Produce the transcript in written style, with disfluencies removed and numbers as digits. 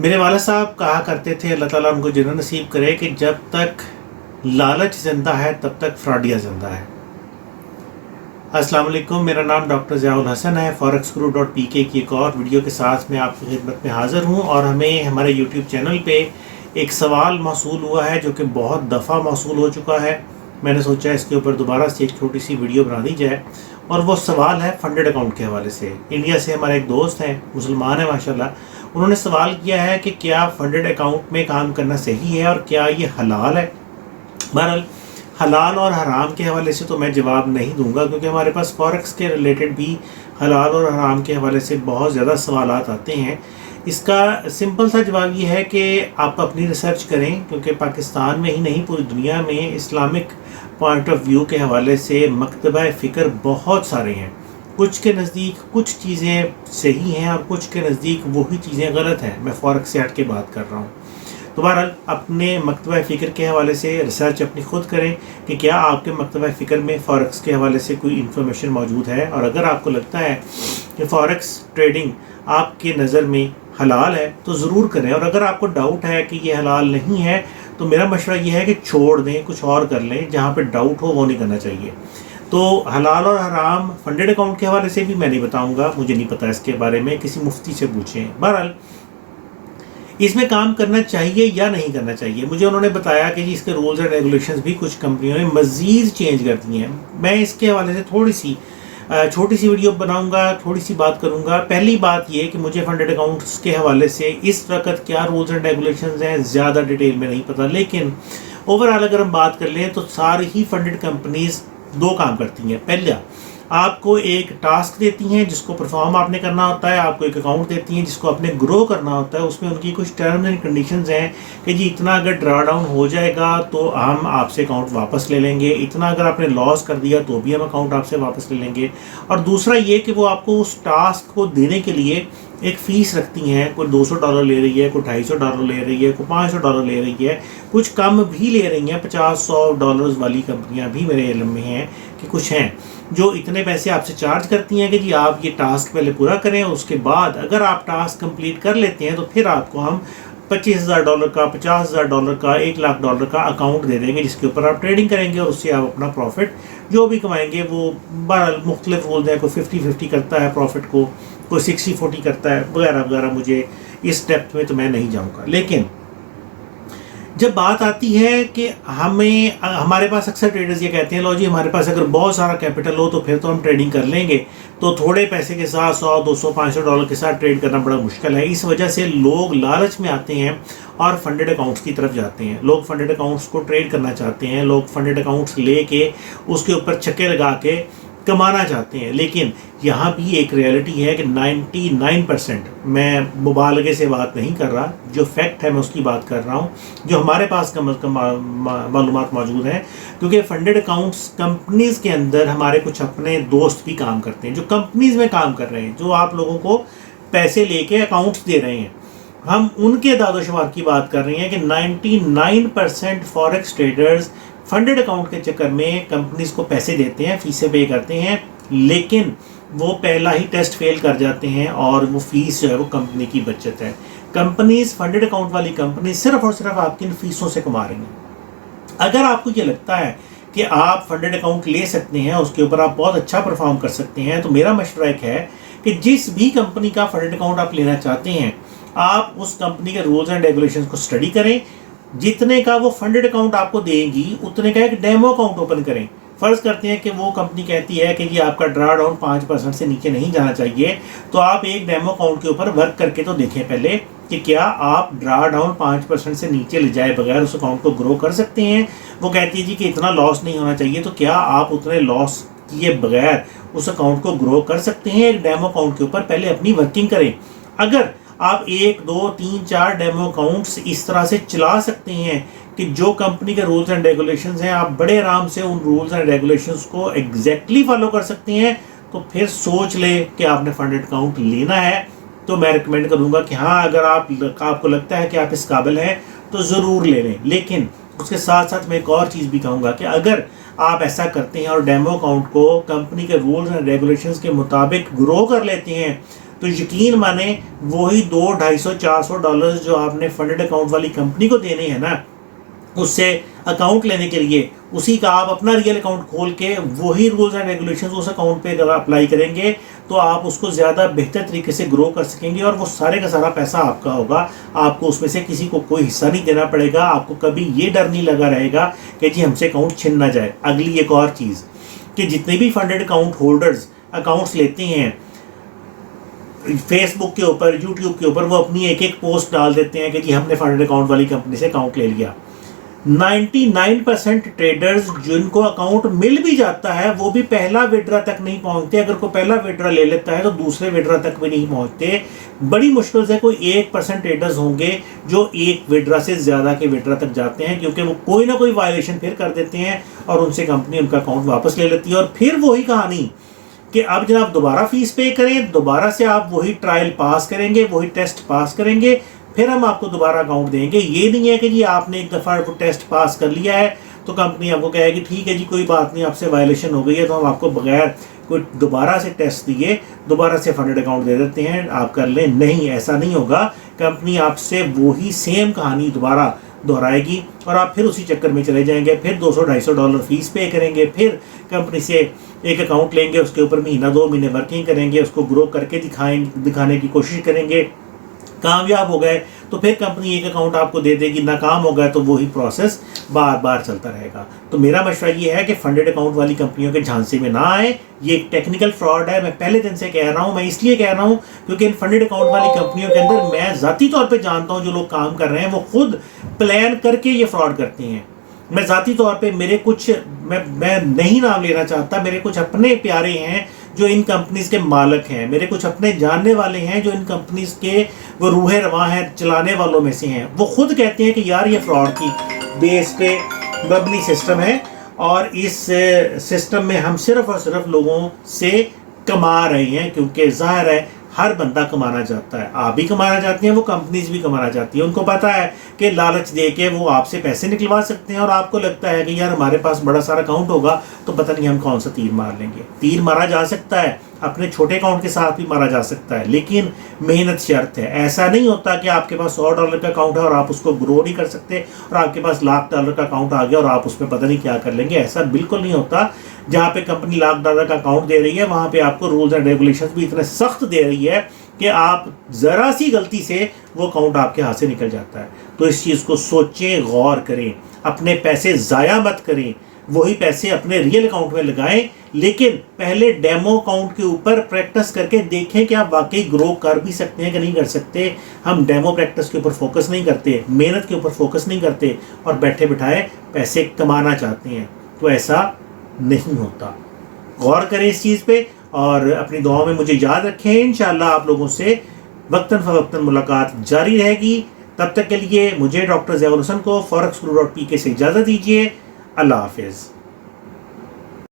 मेरे वाला साहब कहा करते थे, अल्लाह ताला उनको जन्नत नसीब करे, कि जब तक लालच ज़िंदा है तब तक फ्रॉडिया ज़िंदा है। अस्सलाम वालेकुम, मेरा नाम डॉक्टर ज़ियाउल हसन है। forex.guru.pk की एक और वीडियो के साथ मैं आपकी खिदमत में हाज़िर हूँ। और हमें हमारे यूट्यूब चैनल पे एक सवाल मौसूल हुआ है जो कि बहुत दफ़ा मौसूल हो चुका है। मैंने सोचा इसके ऊपर दोबारा से एक छोटी सी वीडियो बना दी जाए। और वो सवाल है फंडेड अकाउंट के हवाले से। इंडिया से हमारे एक दोस्त हैं, मुसलमान है माशाल्लाह। उन्होंने सवाल किया है कि क्या फंडेड अकाउंट में काम करना सही है और क्या ये हलाल है। बहरहाल हलाल और हराम के हवाले से तो मैं जवाब नहीं दूंगा, क्योंकि हमारे पास फॉरेक्स के रिलेटेड भी हलाल और हराम के हवाले से बहुत ज़्यादा सवालात आते हैं। इसका सिंपल सा जवाब ये है कि आप अपनी रिसर्च करें, क्योंकि पाकिस्तान में ही नहीं पूरी दुनिया में इस्लामिक पॉइंट ऑफ व्यू के हवाले से मकतबा फ़िक्र बहुत सारे हैं। कुछ के नज़दीक कुछ चीज़ें सही हैं और कुछ के नज़दीक वही चीज़ें गलत हैं। मैं फॉरेक्स से हट के बात कर रहा हूँ। तो बहरहाल अपने मकतबा फ़िक्र के हवाले से रिसर्च अपनी ख़ुद करें कि क्या आपके मकतबा फ़िक्र में फ़ॉरेक्स के हवाले से कोई इन्फॉर्मेशन मौजूद है। और अगर आपको लगता है कि फ़ॉरेक्स ट्रेडिंग आपके नज़र में हलाल है तो ज़रूर करें। और अगर आपको डाउट है कि ये हलाल नहीं है तो मेरा मशवरा ये है कि छोड़ दें, कुछ और कर लें। जहाँ पर डाउट हो वो नहीं करना चाहिए। तो हलाल और हराम फंडेड अकाउंट के हवाले से भी मैं नहीं बताऊँगा, मुझे नहीं पता इसके बारे में, किसी मुफ्ती से पूछें। बहरहाल इसमें काम करना चाहिए या नहीं करना चाहिए, मुझे उन्होंने बताया कि जी इसके रूल्स एंड रेगुलेशंस भी कुछ कंपनियों ने मज़ीद चेंज कर दिए हैं। मैं इसके हवाले से थोड़ी सी छोटी सी वीडियो बनाऊंगा, थोड़ी सी बात करूंगा। पहली बात ये कि मुझे फंडेड अकाउंट्स के हवाले से इस वक्त क्या रूल्स एंड रेगुलेशंस हैं ज़्यादा डिटेल में नहीं पता, लेकिन ओवरऑल अगर हम बात कर लें तो सारी ही फंडेड कंपनीज दो काम करती हैं। पहला, आपको एक टास्क देती हैं जिसको परफॉर्म आपने करना होता है। आपको एक अकाउंट देती हैं जिसको आपने ग्रो करना होता है। उसमें उनकी कुछ टर्म्स एंड कंडीशंस हैं कि जी इतना अगर ड्रा डाउन हो जाएगा तो हम आपसे अकाउंट वापस ले लेंगे, इतना अगर आपने लॉस कर दिया तो भी हम अकाउंट आपसे वापस ले लेंगे। और दूसरा ये कि वो आपको उस टास्क को देने के लिए एक फ़ीस रखती हैं। कोई $200 ले रही है, कोई $250 ले रही है, कोई $500 ले रही है, कुछ कम भी ले रही हैं। $50-100 वाली कंपनियां भी मेरे इल्म में हैं कि कुछ हैं जो इतने पैसे आपसे चार्ज करती हैं कि जी आप ये टास्क पहले पूरा करें, उसके बाद अगर आप टास्क कंप्लीट कर लेते हैं तो फिर आपको हम $25,000 का, $50,000 का, $1,00,000 का अकाउंट दे देंगे जिसके ऊपर आप ट्रेडिंग करेंगे और उससे आप अपना प्रॉफिट जो भी कमाएंगे वो बहरहाल मुख्तलिफ रूल्स हैं। कोई 50-50 करता है प्रॉफिट को, कोई 60-40 करता है, वगैरह वगैरह। मुझे इस डेप्थ में तो मैं नहीं जाऊँगा। लेकिन जब बात आती है कि हमारे पास अक्सर ट्रेडर्स ये कहते हैं, लो जी हमारे पास अगर बहुत सारा कैपिटल हो तो फिर तो हम ट्रेडिंग कर लेंगे, तो थोड़े पैसे के साथ $100, $200, $500 के साथ ट्रेड करना बड़ा मुश्किल है। इस वजह से लोग लालच में आते हैं और फंडेड अकाउंट्स की तरफ जाते हैं। लोग फंडेड अकाउंट्स को ट्रेड करना चाहते हैं, लोग फंडेड अकाउंट्स लेके उसके ऊपर छक्के लगा के कमाना चाहते हैं। लेकिन यहाँ भी एक रियलिटी है कि 99%, मैं मुबालगे से बात नहीं कर रहा, जो फैक्ट है मैं उसकी बात कर रहा हूँ, जो हमारे पास कम अज़ कम मालूमात मौजूद हैं। क्योंकि फंडेड अकाउंट्स कंपनीज़ के अंदर हमारे कुछ अपने दोस्त भी काम करते हैं जो कंपनीज़ में काम कर रहे हैं, जो आप लोगों को पैसे लेके अकाउंट्स दे रहे हैं। हम उनके दादोशुमार की बात कर रहे हैं कि 99% फॉरेक्स ट्रेडर्स फंडेड अकाउंट के चक्कर में कंपनीज को पैसे देते हैं, फीसें पे करते हैं, लेकिन वो पहला ही टेस्ट फेल कर जाते हैं और वो फीस जो है वो कंपनी की बचत है। कंपनीज, फंडेड अकाउंट वाली कंपनी सिर्फ और सिर्फ आपकी इन फीसों से कमा रही हैं। अगर आपको ये लगता है कि आप फंडेड अकाउंट ले सकते हैं, उसके ऊपर आप बहुत अच्छा परफॉर्म कर सकते हैं, तो मेरा मशवरा एक है कि जिस भी कंपनी का फंडेड अकाउंट आप लेना चाहते हैं, आप उस कंपनी के रूल्स एंड रेगुलेशंस को स्टडी करें। जितने का वो फंडेड अकाउंट आपको देगी उतने का एक डेमो अकाउंट ओपन करें। फ़र्ज़ करते हैं कि वो कंपनी कहती है कि जी आपका ड्रा डाउन 5% से नीचे नहीं जाना चाहिए, तो आप एक डेमो अकाउंट के ऊपर वर्क करके तो देखें पहले कि क्या आप ड्रा डाउन 5% से नीचे ले जाए बगैर उस अकाउंट को ग्रो कर सकते हैं। वो कहती है जी कि इतना लॉस नहीं होना चाहिए, तो क्या आप उतने लॉस किए बगैर उस अकाउंट को ग्रो कर सकते हैं। एक डेमो अकाउंट के ऊपर पहले अपनी वर्किंग करें। अगर आप 1, 2, 3, 4 डेमो अकाउंट्स इस तरह से चला सकते हैं कि जो कंपनी के रूल्स एंड रेगुलेशंस हैं आप बड़े आराम से उन रूल्स एंड रेगुलेशंस को एग्जैक्टली फॉलो कर सकते हैं, तो फिर सोच ले कि आपने फंडेड अकाउंट लेना है। तो मैं रिकमेंड करूंगा कि हाँ, अगर आपको लगता है कि आप इस काबिल हैं तो ज़रूर ले लें। लेकिन उसके साथ साथ मैं एक और चीज़ भी कहूँगा कि अगर आप ऐसा करते हैं और डेमो अकाउंट को कंपनी के रूल्स एंड रेगुलेशंस के मुताबिक ग्रो कर लेते हैं, तो यकीन माने वही $200, $250, $400 जो आपने फंडेड अकाउंट वाली कंपनी को देने हैं ना, उससे अकाउंट लेने के लिए, उसी का आप अपना रियल अकाउंट खोल के वही रूल्स एंड रेगुलेशंस उस अकाउंट पे अगर अप्लाई करेंगे तो आप उसको ज़्यादा बेहतर तरीके से ग्रो कर सकेंगे और वो सारे का सारा पैसा आपका होगा। आपको उसमें से किसी को कोई हिस्सा नहीं देना पड़ेगा। आपको कभी ये डर नहीं लगा रहेगा कि जी हमसे अकाउंट छिन ना जाए। अगली एक और चीज़ कि जितने भी फंडेड अकाउंट होल्डर्स अकाउंट्स लेते हैं फेसबुक के ऊपर, यूट्यूब के ऊपर, वो अपनी एक एक पोस्ट डाल देते हैं कि जी हमने फंडेड अकाउंट वाली कंपनी से अकाउंट ले लिया। 99% ट्रेडर्स जिनको अकाउंट मिल भी जाता है वो भी पहला विड्रा तक नहीं पहुंचते। अगर कोई पहला विड्रा ले लेता है तो दूसरे विड्रा तक भी नहीं पहुंचते। बड़ी मुश्किल से कोई 1% ट्रेडर्स होंगे जो एक विड्रा से ज़्यादा के विड्रा तक जाते हैं, क्योंकि वो कोई ना कोई वायलेशन फिर कर देते हैं और उनसे कंपनी उनका अकाउंट वापस ले लेती है। और फिर वही कहानी कि अब जब आप दोबारा फीस पे करें, दोबारा से आप वही ट्रायल पास करेंगे, वही टेस्ट पास करेंगे, फिर हम आपको दोबारा अकाउंट देंगे। ये नहीं है कि जी आपने एक दफ़ा वो टेस्ट पास कर लिया है तो कंपनी आपको कहेगी ठीक है जी कोई बात नहीं, आपसे वायलेशन हो गई है तो हम आपको बगैर कोई दोबारा से टेस्ट दिए दोबारा से फंडेड अकाउंट दे देते हैं, आप कर लें। नहीं, ऐसा नहीं होगा। कंपनी आपसे वही सेम कहानी दोबारा दोहराएगी और आप फिर उसी चक्कर में चले जाएंगे। फिर $200-250 फीस पे करेंगे, फिर कंपनी से एक अकाउंट लेंगे, उसके ऊपर महीना 2 महीने वर्किंग करेंगे, उसको ग्रो करके दिखाने की कोशिश करेंगे। कामयाब हो गए तो फिर कंपनी एक अकाउंट आपको दे देगी, नाकाम हो गया तो वही प्रोसेस बार बार चलता रहेगा। तो मेरा मशवरा ये है कि फंडेड अकाउंट वाली कंपनियों के झांसे में ना आए। ये एक टेक्निकल फ्रॉड है। मैं पहले दिन से कह रहा हूँ, मैं इसलिए कह रहा हूँ क्योंकि इन फंडेड अकाउंट वाली कंपनियों के अंदर मैं ज़ाती तौर पे जानता हूँ जो लोग काम कर रहे हैं वो खुद प्लान करके ये फ्रॉड करते हैं। मैं ज़ाती तौर पे मेरे कुछ मैं नहीं नाम लेना चाहता, मेरे कुछ अपने प्यारे हैं जो इन कंपनीज के मालिक हैं, मेरे कुछ अपने जानने वाले हैं जो इन कंपनीज के वो रूहे रवां हैं, चलाने वालों में से हैं। वो खुद कहते हैं कि यार ये फ्रॉड की बेस पे बबली सिस्टम है और इस सिस्टम में हम सिर्फ और सिर्फ लोगों से कमा रहे हैं, क्योंकि ज़ाहिर है हर बंदा कमाना चाहता है। आप भी कमाना चाहती हैं, वो कंपनीज भी कमाना चाहती हैं। उनको पता है कि लालच दे के वो आपसे पैसे निकलवा सकते हैं और आपको लगता है कि यार हमारे पास बड़ा सारा अकाउंट होगा तो पता नहीं हम कौन सा तीर मार लेंगे। तीर मारा जा सकता है, अपने छोटे अकाउंट के साथ भी मारा जा सकता है, लेकिन मेहनत शर्त है। ऐसा नहीं होता कि आपके पास $100 का अकाउंट है और आप उसको ग्रो नहीं कर सकते और आपके पास $1,00,000 का अकाउंट आ गया और आप उसमें पता नहीं क्या कर लेंगे। ऐसा बिल्कुल नहीं होता। जहाँ पे कंपनी $1,00,000 का अकाउंट दे रही है वहाँ पे आपको रूल्स एंड रेगुलेशंस भी इतने सख्त दे रही है कि आप ज़रा सी गलती से वो अकाउंट आपके हाथ से निकल जाता है। तो इस चीज़ को सोचें, गौर करें, अपने पैसे ज़ाया मत करें, वही पैसे अपने रियल अकाउंट में लगाएं। लेकिन पहले डेमो अकाउंट के ऊपर प्रैक्टिस करके देखें कि आप वाकई ग्रो कर भी सकते हैं कि नहीं कर सकते। हम डेमो प्रैक्टिस के ऊपर फोकस नहीं करते, मेहनत के ऊपर फोकस नहीं करते और बैठे बिठाए पैसे कमाना चाहते हैं, तो ऐसा नहीं होता। गौर करें इस चीज़ पे और अपनी दुआओं में मुझे याद रखें। इंशाअल्लाह आप लोगों से वक्तन फ़वक्तन मुलाकात जारी रहेगी। तब तक के लिए मुझे डॉक्टर ज़ियाउल हसन को forex guru.pk से इजाज़त दीजिए। अल्लाह हाफिज़।